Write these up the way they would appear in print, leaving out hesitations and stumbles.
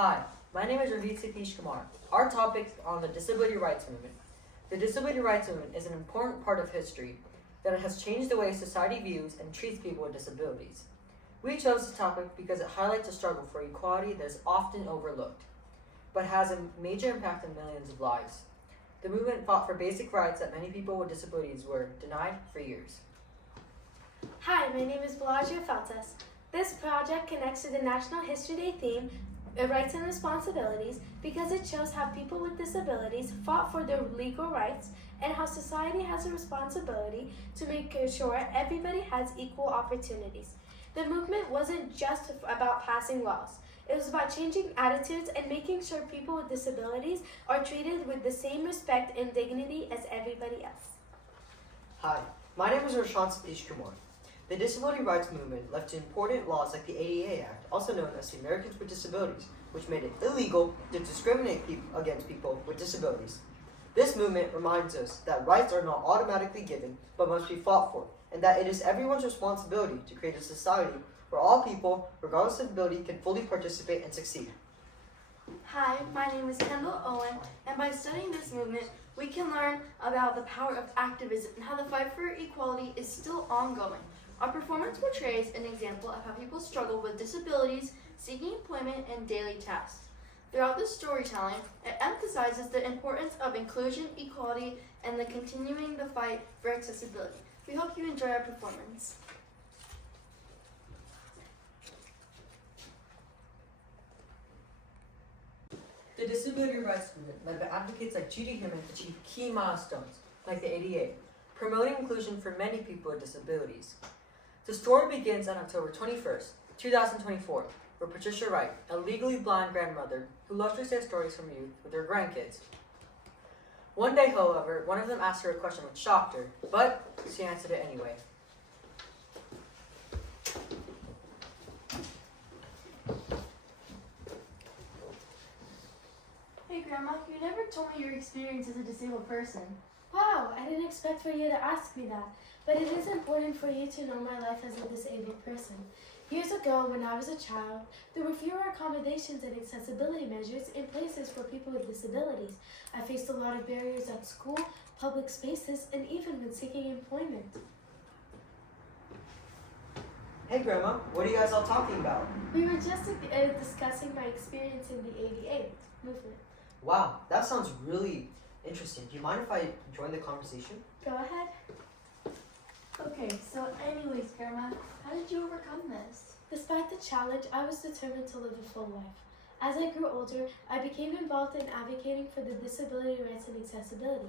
Hi, my name is Ravit Satish Kumar. Our topic on the Disability Rights Movement. The Disability Rights Movement is an important part of history that has changed the way society views and treats people with disabilities. We chose this topic because it highlights a struggle for equality that is often overlooked, but has a major impact on millions of lives. The movement fought for basic rights that many people with disabilities were denied for years. Hi, my name is Bellagio Feltes. This project connects to the National History Day theme, Rights and Responsibilities, because it shows how people with disabilities fought for their legal rights and how society has a responsibility to make sure everybody has equal opportunities. The movement wasn't just about passing laws. It was about changing attitudes and making sure people with disabilities are treated with the same respect and dignity as everybody else. Hi, my name is Roshan Satish Kumar. The Disability Rights Movement left important laws like the ADA Act, also known as the Americans with Disabilities, which made it illegal to discriminate against people with disabilities. This movement reminds us that rights are not automatically given, but must be fought for, and that it is everyone's responsibility to create a society where all people, regardless of ability, can fully participate and succeed. Hi, my name is Kendall Owen, and by studying this movement, we can learn about the power of activism and how the fight for equality is still ongoing. Our performance portrays an example of how people struggle with disabilities, seeking employment, and daily tasks. Throughout this storytelling, it emphasizes the importance of inclusion, equality, and continuing the fight for accessibility. We hope you enjoy our performance. The Disability Rights Movement, led by advocates like Judy Heumann, achieved key milestones, like the ADA, promoting inclusion for many people with disabilities. The story begins on October 21st, 2024, where Patricia Wright, a legally blind grandmother who loves to share stories from youth with her grandkids. One day, however, one of them asked her a question which shocked her, but she answered it anyway. Hey Grandma, you never told me your experience as a disabled person. Wow, I didn't expect for you to ask me that, but it is important for you to know my life as a disabled person. Years ago, when I was a child, there were fewer accommodations and accessibility measures in places for people with disabilities. I faced a lot of barriers at school, public spaces, and even when seeking employment. Hey Grandma, what are you guys all talking about? We were just discussing my experience in the ADA movement. Wow, that sounds really interesting. Do you mind if I join the conversation? Go ahead. Okay, so anyways, Grandma, how did you overcome this? Despite the challenge, I was determined to live a full life. As I grew older, I became involved in advocating for the disability rights and accessibility.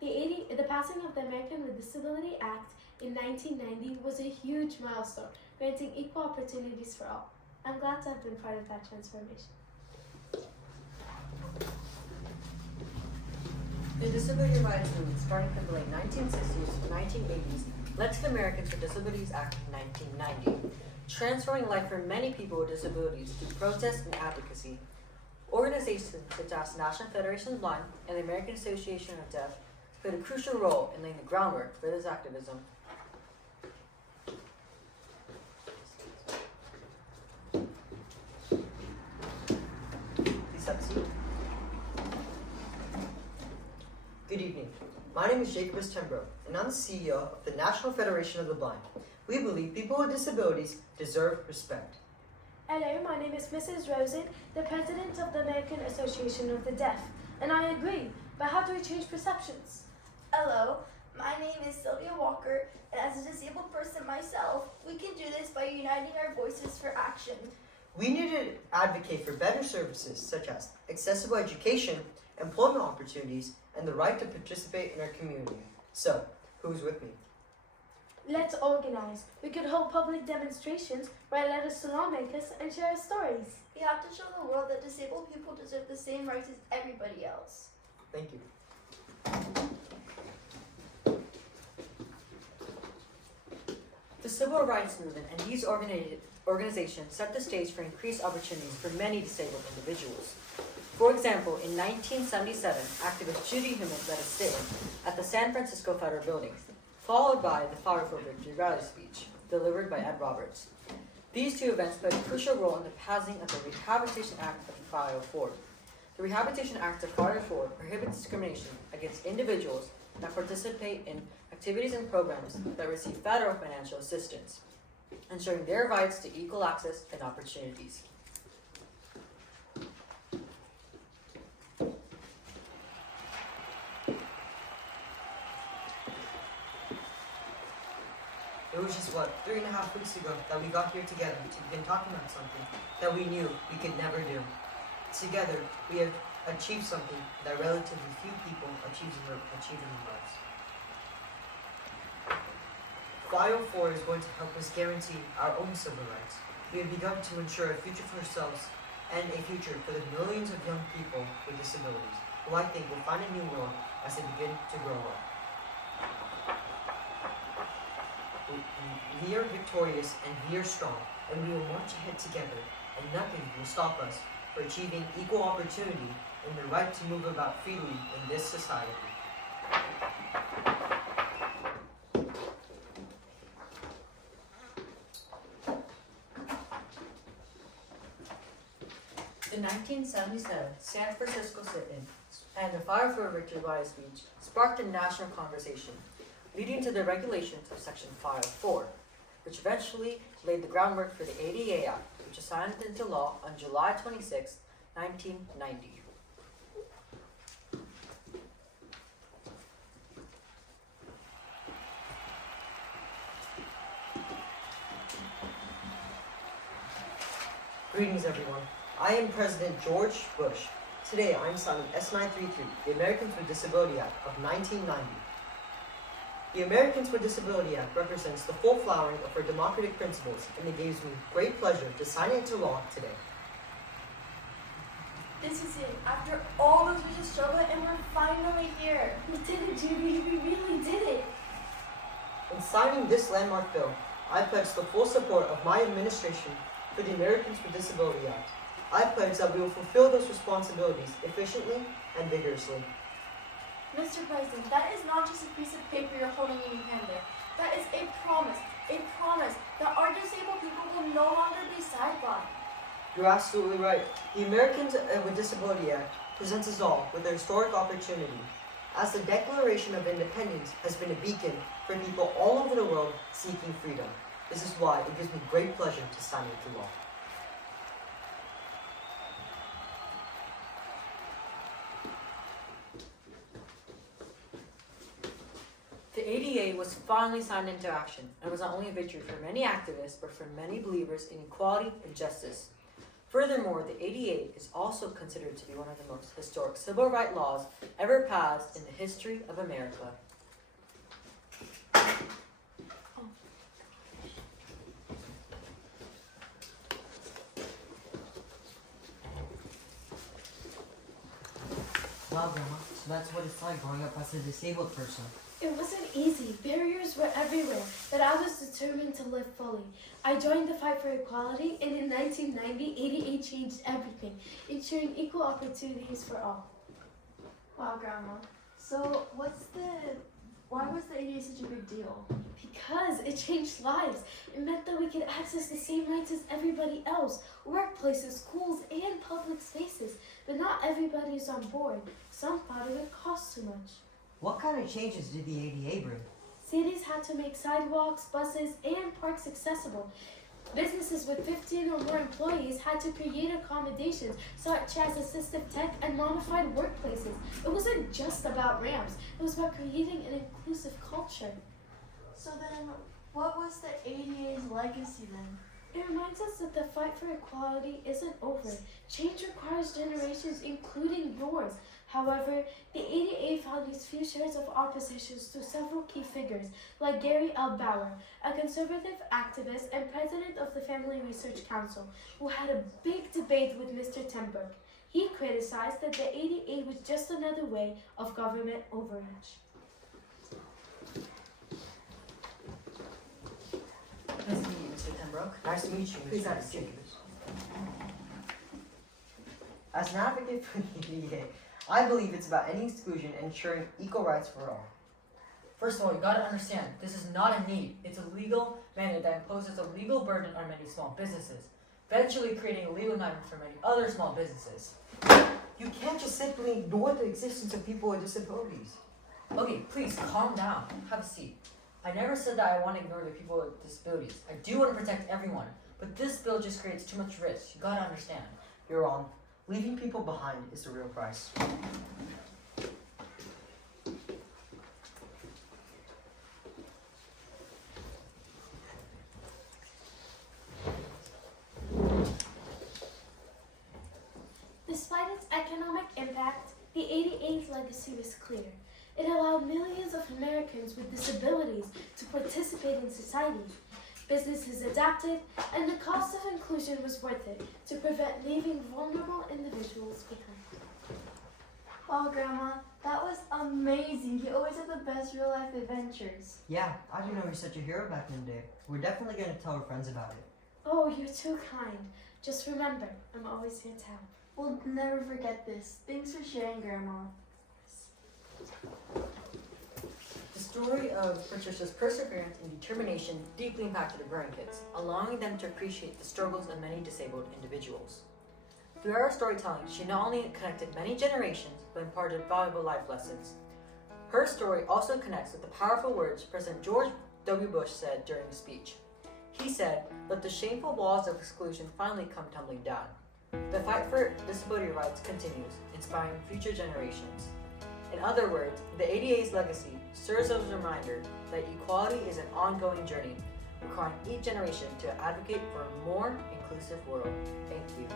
The passing of the American with Disability Act in 1990 was a huge milestone, granting equal opportunities for all. I'm glad to have been part of that transformation. The Disability Rights Movement, starting from the late 1960s to 1980s, led to the Americans with Disabilities Act in 1990, transforming life for many people with disabilities through protest and advocacy. Organizations such as the National Federation of the Blind and the American Association of Deaf played a crucial role in laying the groundwork for this activism. Please have a seat. Good evening. My name is Jacobus Tembro, and I'm the CEO of the National Federation of the Blind. We believe people with disabilities deserve respect. Hello, my name is Mrs. Rosen, the president of the American Association of the Deaf, and I agree, but how do we change perceptions? Hello, my name is Sylvia Walker, and as a disabled person myself, we can do this by uniting our voices for action. We need to advocate for better services such as accessible education, employment opportunities, and the right to participate in our community. So, who's with me? Let's organize. We could hold public demonstrations, write letters to lawmakers, and share our stories. We have to show the world that disabled people deserve the same rights as everybody else. Thank you. The Civil Rights Movement and these organizations set the stage for increased opportunities for many disabled individuals. For example, in 1977, activist Judy Heumann led a sit-in at the San Francisco Federal Building, followed by the Flower for Victory rally speech, delivered by Ed Roberts. These two events played a crucial role in the passing of the Rehabilitation Act of 504. The Rehabilitation Act of 504 prohibits discrimination against individuals that participate in activities and programs that receive federal financial assistance, ensuring their rights to equal access and opportunities. It was just, 3.5 weeks ago that we got here together to begin talking about something that we knew we could never do. Together, we have achieved something that relatively few people achieve in their lives. 504 is going to help us guarantee our own civil rights. We have begun to ensure a future for ourselves and a future for the millions of young people with disabilities, who I think will find a new world as they begin to grow up. We are victorious and we are strong, and we will march ahead together, and nothing will stop us for achieving equal opportunity and the right to move about freely in this society. The 1977 San Francisco sit-in and the 504 Victory Live speech sparked a national conversation, leading to the regulations of Section 504, which eventually laid the groundwork for the ADA Act, which was signed into law on July 26, 1990. Greetings, everyone. I am President George Bush. Today, I am signing S933, the Americans with Disability Act of 1990. The Americans with Disability Act represents the full flowering of our democratic principles, and it gives me great pleasure to sign it into law today. This is it. After all those weeks of struggle, and we're finally here. We did it, Judy. We really did it. In signing this landmark bill, I pledge the full support of my administration for the Americans with Disability Act. I pledge that we will fulfill those responsibilities efficiently and vigorously. Mr. President, that is not just a piece of paper you're holding in your hand there. That is a promise that our disabled people will no longer be sidelined. You're absolutely right. The Americans with Disability Act presents us all with a historic opportunity, as the Declaration of Independence has been a beacon for people all over the world seeking freedom. This is why it gives me great pleasure to sign into law. The ADA was finally signed into action, and was not only a victory for many activists, but for many believers in equality and justice. Furthermore, the ADA is also considered to be one of the most historic civil rights laws ever passed in the history of America. Wow, Grandma, so that's what it's like growing up as a disabled person. It wasn't easy. Barriers were everywhere, but I was determined to live fully. I joined the fight for equality, and in 1990, ADA changed everything, ensuring equal opportunities for all. Wow, Grandma. So why was the ADA such a big deal? Because it changed lives. It meant that we could access the same rights as everybody else, workplaces, schools, and public spaces. But not everybody is on board. Some thought it would cost too much. What kind of changes did the ADA bring? Cities had to make sidewalks, buses, and parks accessible. Businesses with 15 or more employees had to create accommodations such as assistive tech and modified workplaces. It wasn't just about ramps. It was about creating an inclusive culture. So then, what was the ADA's legacy then? It reminds us that the fight for equality isn't over. Change requires generations, including yours. However, the ADA values few shares of oppositions to several key figures, like Gary L. Bauer, a conservative activist and president of the Family Research Council, who had a big debate with Mr. Tenberg. He criticized that the ADA was just another way of government overreach. Nice to meet you, Mr. Tenbrook. Nice to meet you, Mr. Jacobs. As an advocate for the ADA, I believe it's about ending exclusion and ensuring equal rights for all. First of all, you gotta understand, this is not a need. It's a legal mandate that imposes a legal burden on many small businesses. eventually creating a legal nightmare for many other small businesses. You can't just simply ignore the existence of people with disabilities. Okay, please calm down. Have a seat. I never said that I want to ignore the people with disabilities. I do want to protect everyone, but this bill just creates too much risk. You gotta understand. You're wrong. Leaving people behind is the real price. Despite its economic impact, the ADA's legacy was clear. It allowed millions of Americans with disabilities to participate in society. Businesses adapted, and the cost of inclusion was worth it to prevent leaving vulnerable individuals behind. Wow, Grandma, that was amazing. You always have the best real life adventures. Yeah, I didn't know you were such a hero back in the day. We're definitely going to tell our friends about it. Oh, you're too kind. Just remember, I'm always here to help. We'll never forget this. Thanks for sharing, Grandma. The story of Patricia's perseverance and determination deeply impacted her grandkids, allowing them to appreciate the struggles of many disabled individuals. Through her storytelling, she not only connected many generations, but imparted valuable life lessons. Her story also connects with the powerful words President George W. Bush said during the speech. He said, "Let the shameful walls of exclusion finally come tumbling down." The fight for disability rights continues, inspiring future generations. In other words, the ADA's legacy serves as a reminder that equality is an ongoing journey, requiring each generation to advocate for a more inclusive world. Thank you.